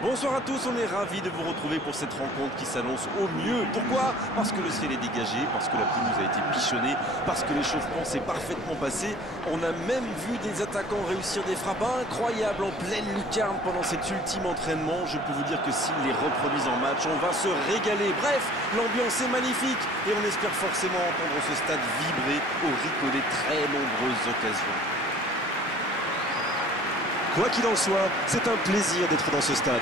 Bonsoir à tous, on est ravis de vous retrouver pour cette rencontre qui s'annonce au mieux. Pourquoi? Parce que le ciel est dégagé, parce que la pelouse a été bichonnée, parce que l'échauffement s'est parfaitement passé. On a même vu des attaquants réussir des frappes incroyables en pleine lucarne pendant cet ultime entraînement. Je peux vous dire que s'ils les reproduisent en match, on va se régaler. Bref, l'ambiance est magnifique et on espère forcément entendre ce stade vibrer au rythme des très nombreuses occasions. Quoi qu'il en soit, c'est un plaisir d'être dans ce stade.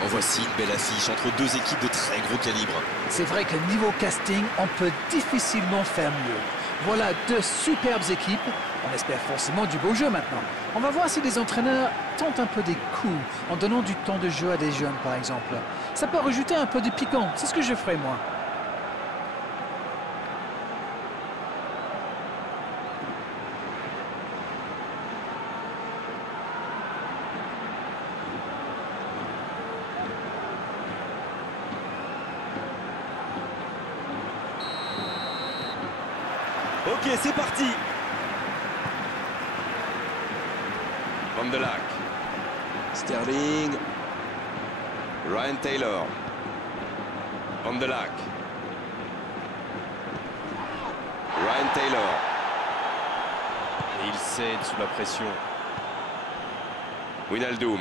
En voici une belle affiche entre deux équipes de très gros calibre. C'est vrai que niveau casting, on peut difficilement faire mieux. Voilà deux superbes équipes. On espère forcément du beau jeu maintenant. On va voir si les entraîneurs tentent un peu des coups en donnant du temps de jeu à des jeunes, par exemple. Ça peut rajouter un peu de piquant. C'est ce que je ferai, moi. Ok, c'est parti. Van de Laak. Sterling. Ryan Taylor. Van de Laak. Ryan Taylor. Et il cède sous la pression. Wijnaldum.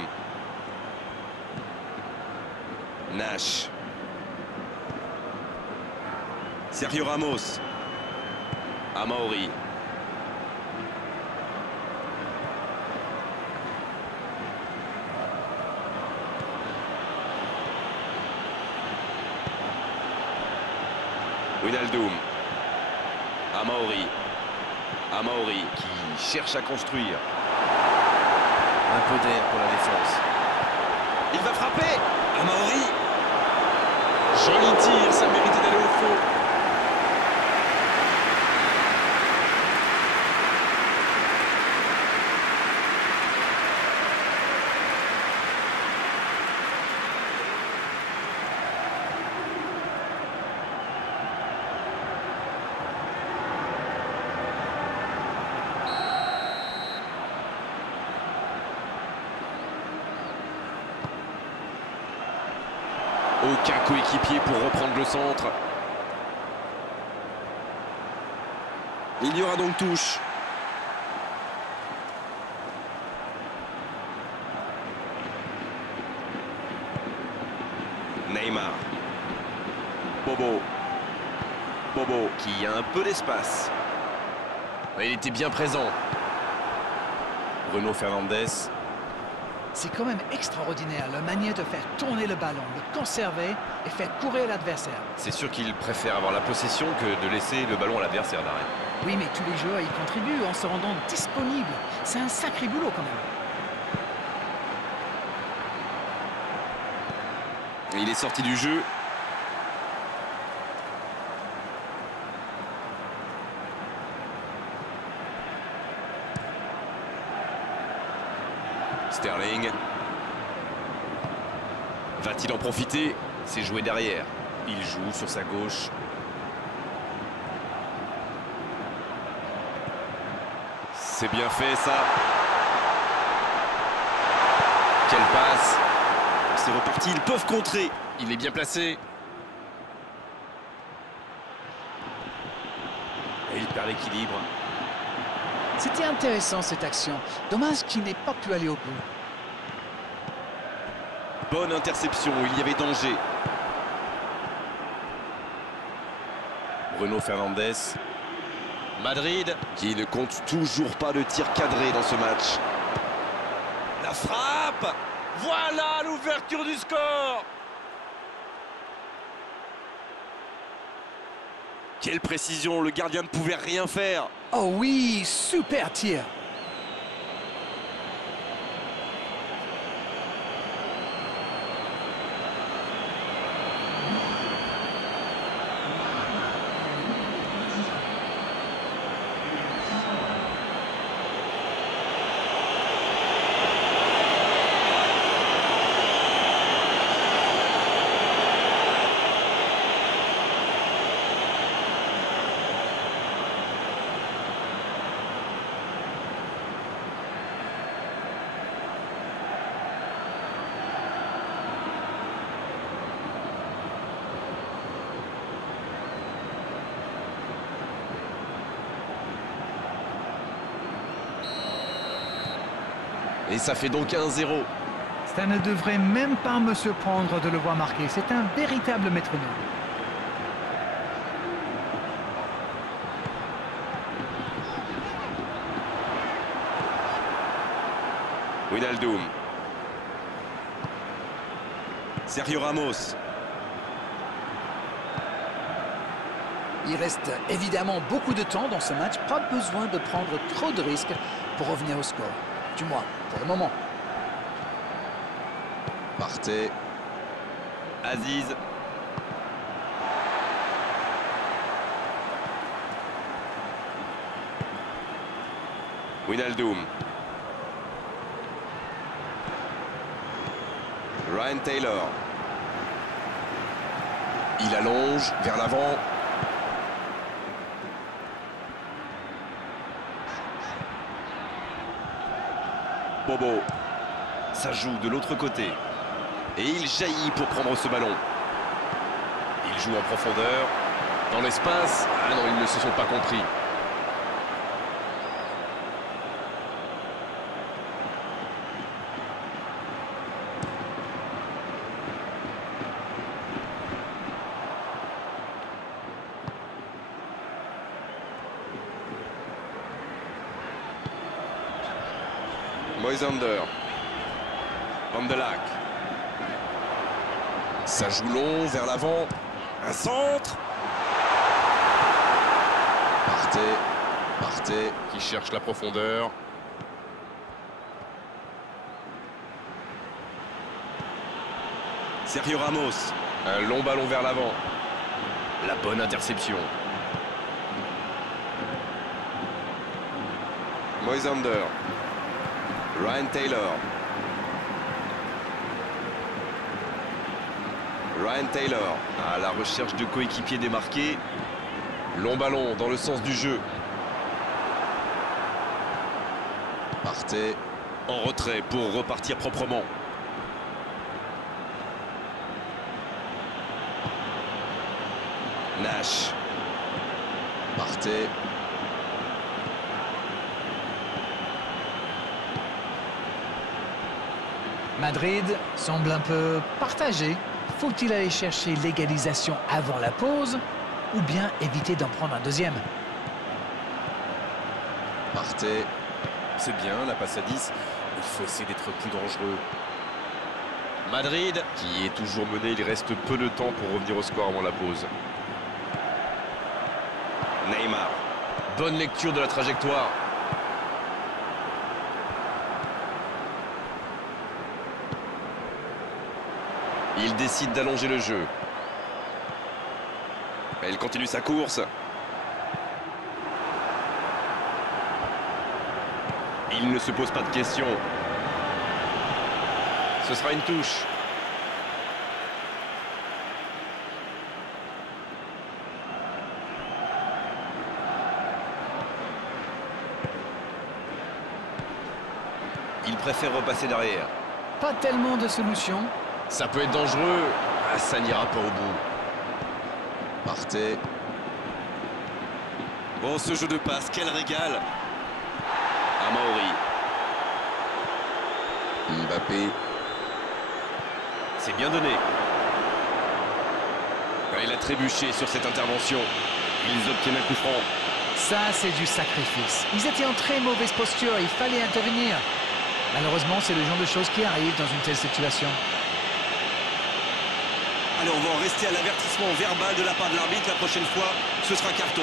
Nash. Sergio Ramos. Amauri. Wijnaldum. Amauri. Amauri qui cherche à construire. Un peu d'air pour la défense. Il va frapper. Amauri. Joli tir, ça méritait d'aller au fond. Aucun coéquipier pour reprendre le centre. Il y aura donc touche. Neymar. Bobo. Bobo qui a un peu d'espace. Il était bien présent. Bruno Fernandes. C'est quand même extraordinaire, la manière de faire tourner le ballon, de conserver et faire courir l'adversaire. C'est sûr qu'il préfère avoir la possession que de laisser le ballon à l'adversaire d'arrêt. Oui, mais tous les joueurs y contribuent en se rendant disponibles. C'est un sacré boulot quand même. Il est sorti du jeu. Sterling. Va-t-il en profiter? C'est joué derrière. Il joue sur sa gauche. C'est bien fait ça. Quelle passe. C'est reparti, ils peuvent contrer. Il est bien placé. Et il perd l'équilibre. C'était intéressant cette action. Dommage qu'il n'ait pas pu aller au bout. Bonne interception, il y avait danger. Bruno Fernandes. Madrid qui ne compte toujours pas de tir cadré dans ce match. La frappe. Voilà l'ouverture du score. Quelle précision, le gardien ne pouvait rien faire. Oh oui, super tir. Et ça fait donc 1-0. Ça ne devrait même pas me surprendre de le voir marquer. C'est un véritable métronome. Wijnaldum. Sergio Ramos. Il reste évidemment beaucoup de temps dans ce match. Pas besoin de prendre trop de risques pour revenir au score. Du moins, pour le moment. Partey. Aziz. Wijnaldum. Ryan Taylor. Il allonge vers l'avant. Bobo. Ça joue de l'autre côté. Et il jaillit pour prendre ce ballon. Il joue en profondeur. Dans l'espace. Ah non, ils ne se sont pas compris. Moisander. Van de Laak. Ça joue long vers l'avant. Un centre. Partey qui cherche la profondeur. Sergio Ramos. Un long ballon vers l'avant. La bonne interception. Moisander. Ryan Taylor. Ryan Taylor à la recherche de coéquipiers démarqués. Long ballon dans le sens du jeu. Partey en retrait pour repartir proprement. Nash. Partey. Madrid semble un peu partagé. Faut-il aller chercher l'égalisation avant la pause ou bien éviter d'en prendre un deuxième? Partey. C'est bien, la passe à 10. Il faut essayer d'être plus dangereux. Madrid, qui est toujours mené, il reste peu de temps pour revenir au score avant la pause. Neymar. Bonne lecture de la trajectoire. Il décide d'allonger le jeu. Il continue sa course. Il ne se pose pas de questions. Ce sera une touche. Il préfère repasser derrière. Pas tellement de solutions. Ça peut être dangereux. Ah, ça n'ira pas au bout. Partey. Oh, ce jeu de passe, quel régal. Amaori. Mbappé. C'est bien donné. Il a trébuché sur cette intervention. Ils obtiennent un coup franc. Ça, c'est du sacrifice. Ils étaient en très mauvaise posture. Il fallait intervenir. Malheureusement, c'est le genre de choses qui arrivent dans une telle situation. Allez, on va en rester à l'avertissement verbal de la part de l'arbitre. La prochaine fois, ce sera carton.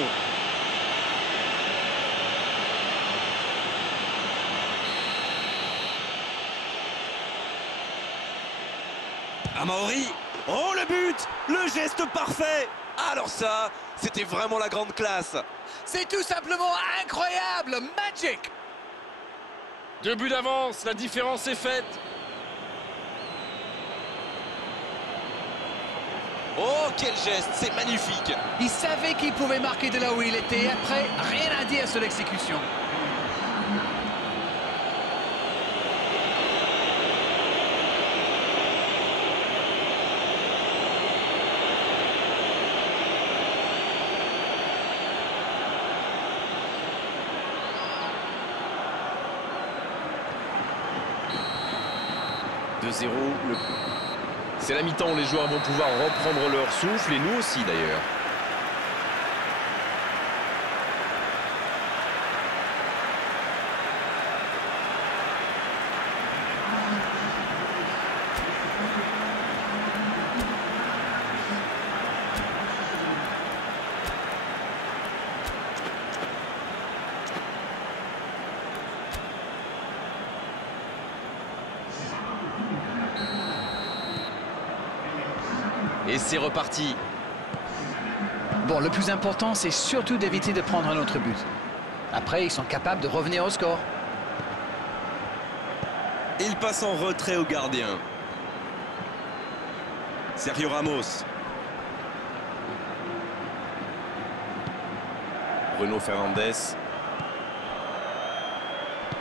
Amaori. Oh, le but! Le geste parfait! Alors ça, c'était vraiment la grande classe. C'est tout simplement incroyable! Magic! 2 buts d'avance, la différence est faite. Oh, quel geste, c'est magnifique. Il savait qu'il pouvait marquer de là où il était. Après, rien à dire sur l'exécution. 2-0. C'est la mi-temps, les joueurs vont pouvoir reprendre leur souffle et nous aussi d'ailleurs. Et c'est reparti. Bon, le plus important, c'est surtout d'éviter de prendre un autre but. Après, ils sont capables de revenir au score. Il passe en retrait au gardien. Sergio Ramos. Bruno Fernandes.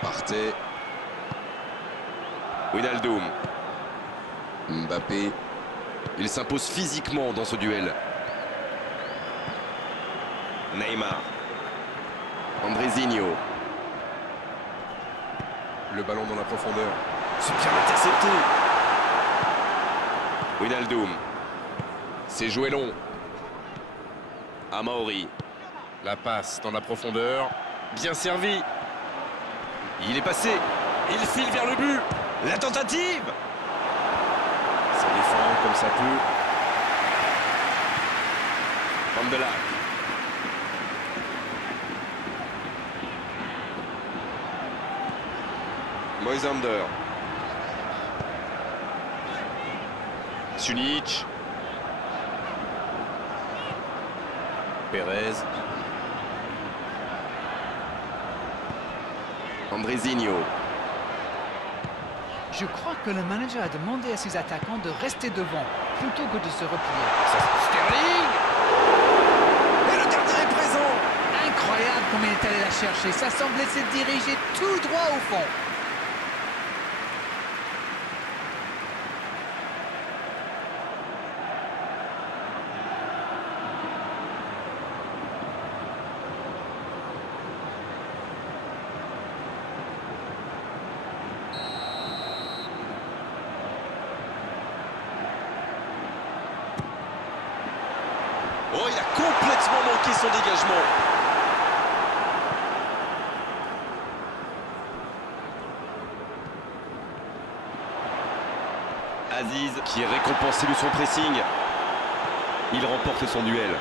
Partey. Wijnaldum. Mbappé. Il s'impose physiquement dans ce duel. Neymar. Andrezinho. Le ballon dans la profondeur. C'est bien intercepté. Wijnaldum. C'est joué long. Amauri. La passe dans la profondeur. Bien servi. Il est passé. Il file vers le but. La tentative. Ça défend comme ça peut. Van de Laak. Moisander. Sunic. Perez. Andrezinho. Je crois que le manager a demandé à ses attaquants de rester devant plutôt que de se replier. Sterling. Et le gardien est présent. Incroyable comme il est allé la chercher. Ça semblait se diriger tout droit au fond. Oh, il a complètement manqué son dégagement. Aziz qui est récompensé de son pressing. Il remporte son duel.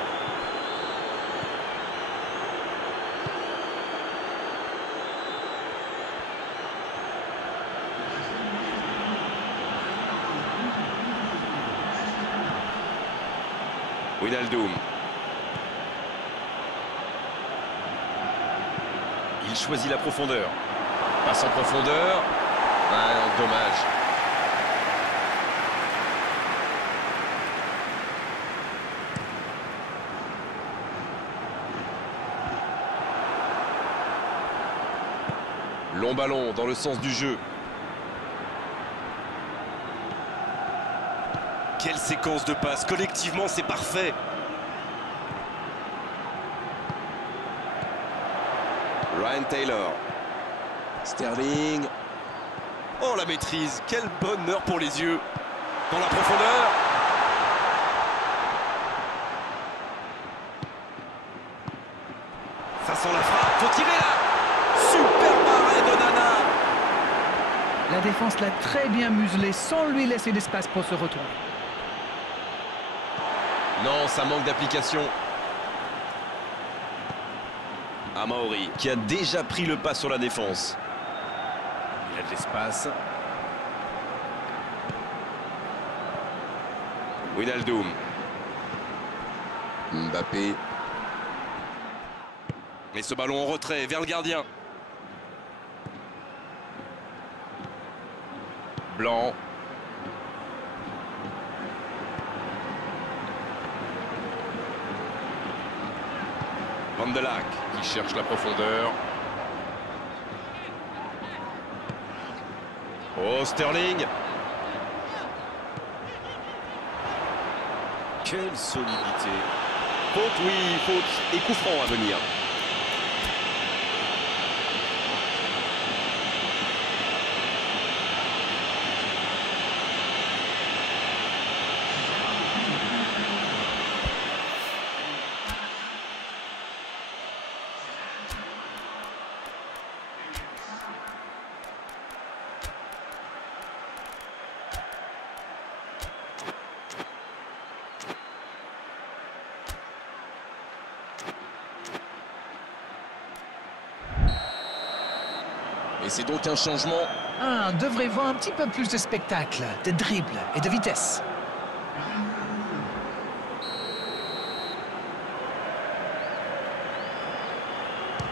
Wijnaldum. Il choisit la profondeur. Passe en profondeur. Ah, dommage. Long ballon dans le sens du jeu. Quelle séquence de passes. Collectivement, c'est parfait. Ryan Taylor. Sterling. Oh, la maîtrise. Quel bonheur pour les yeux. Dans la profondeur. Ça sent la frappe. Faut tirer là. Super arrêt de Nana. La défense l'a très bien muselé sans lui laisser d'espace pour se retourner. Non, ça manque d'application. Amauri, qui a déjà pris le pas sur la défense. Il a de l'espace. Wijnaldum. Mbappé. Et ce ballon en retrait vers le gardien. Blanc. Van de Laak qui cherche la profondeur. Oh, Sterling. Quelle solidité. Faute, oui, faute. Et coup franc à venir. Et c'est donc un changement. On devrait voir un petit peu plus de spectacle, de dribble et de vitesse.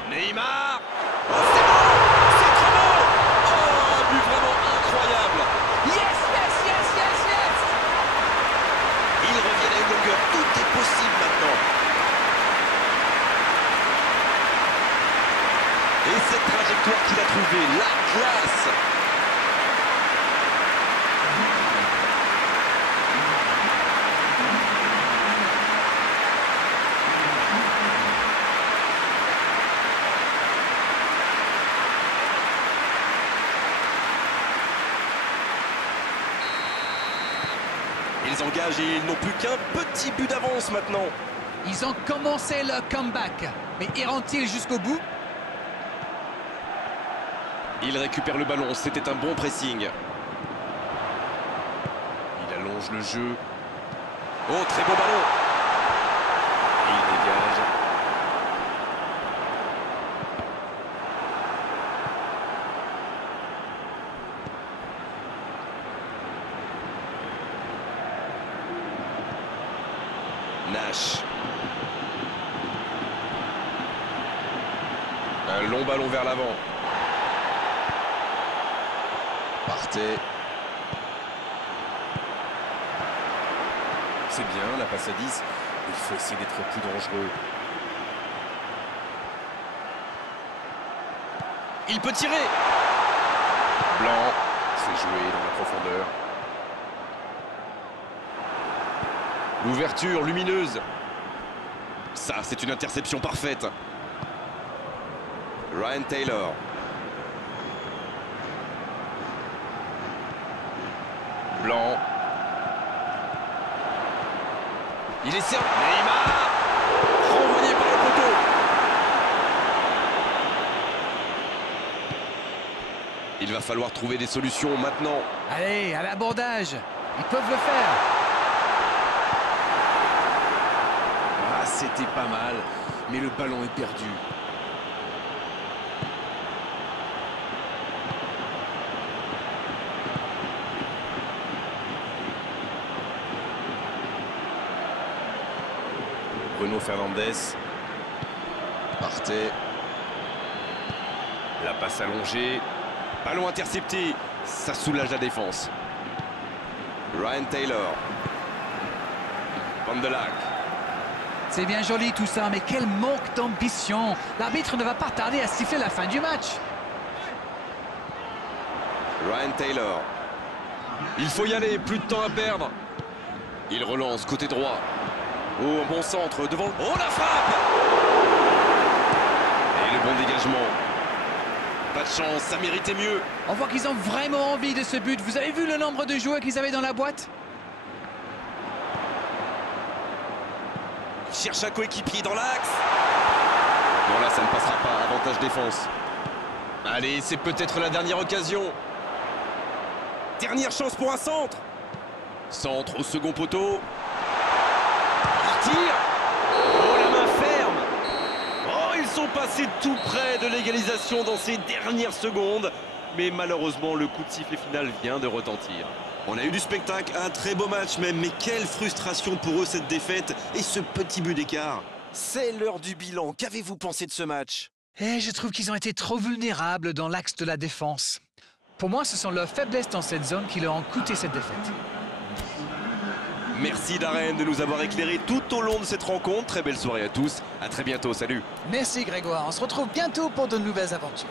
Neymar. Oh, c'est bon. C'est trop bon. Oh, un but vraiment incroyable. Yes, yes, yes, yes, yes. Ils reviennent à une longueur. Tout est possible maintenant. Et cette trajectoire qu'il a trouvée, la classe. Ils engagent et ils n'ont plus qu'un petit but d'avance maintenant. Ils ont commencé leur comeback, mais iront-ils jusqu'au bout? Il récupère le ballon, c'était un bon pressing. Il allonge le jeu. Oh, très beau ballon. Il dégage. Nash. Un long ballon vers l'avant. Partez. C'est bien, la passe à 10. Il faut essayer d'être plus dangereux. Il peut tirer. Blanc. C'est joué dans la profondeur. L'ouverture lumineuse. Ça, c'est une interception parfaite. Ryan Taylor. Blanc. Il est servi. Neymar. Renvoyé par le poteau. Il va falloir trouver des solutions maintenant. Allez, à l'abordage. Ils peuvent le faire. Ah, c'était pas mal, mais le ballon est perdu. Bruno Fernandes. Partez. La passe allongée. Ballon intercepté. Ça soulage la défense. Ryan Taylor. Van de Laak. C'est bien joli tout ça, mais quel manque d'ambition. L'arbitre ne va pas tarder à siffler la fin du match. Ryan Taylor. Il faut y aller, plus de temps à perdre. Il relance côté droit. Oh, un bon centre devant. Oh, la frappe! Et le bon dégagement. Pas de chance, ça méritait mieux. On voit qu'ils ont vraiment envie de ce but. Vous avez vu le nombre de joueurs qu'ils avaient dans la boîte? Il cherche un coéquipier dans l'axe. Non, là, ça ne passera pas. Avantage défense. Allez, c'est peut-être la dernière occasion. Dernière chance pour un centre. Centre au second poteau. Il tire. Oh, la main ferme. Oh, ils sont passés tout près de l'égalisation dans ces dernières secondes. Mais malheureusement, le coup de sifflet final vient de retentir. On a eu du spectacle, un très beau match même, mais quelle frustration pour eux cette défaite et ce petit but d'écart. C'est l'heure du bilan. Qu'avez-vous pensé de ce match? Je trouve qu'ils ont été trop vulnérables dans l'axe de la défense. Pour moi, ce sont leurs faiblesses dans cette zone qui leur ont coûté cette défaite. Merci Darren de nous avoir éclairé tout au long de cette rencontre. Très belle soirée à tous. À très bientôt. Salut. Merci Grégoire. On se retrouve bientôt pour de nouvelles aventures.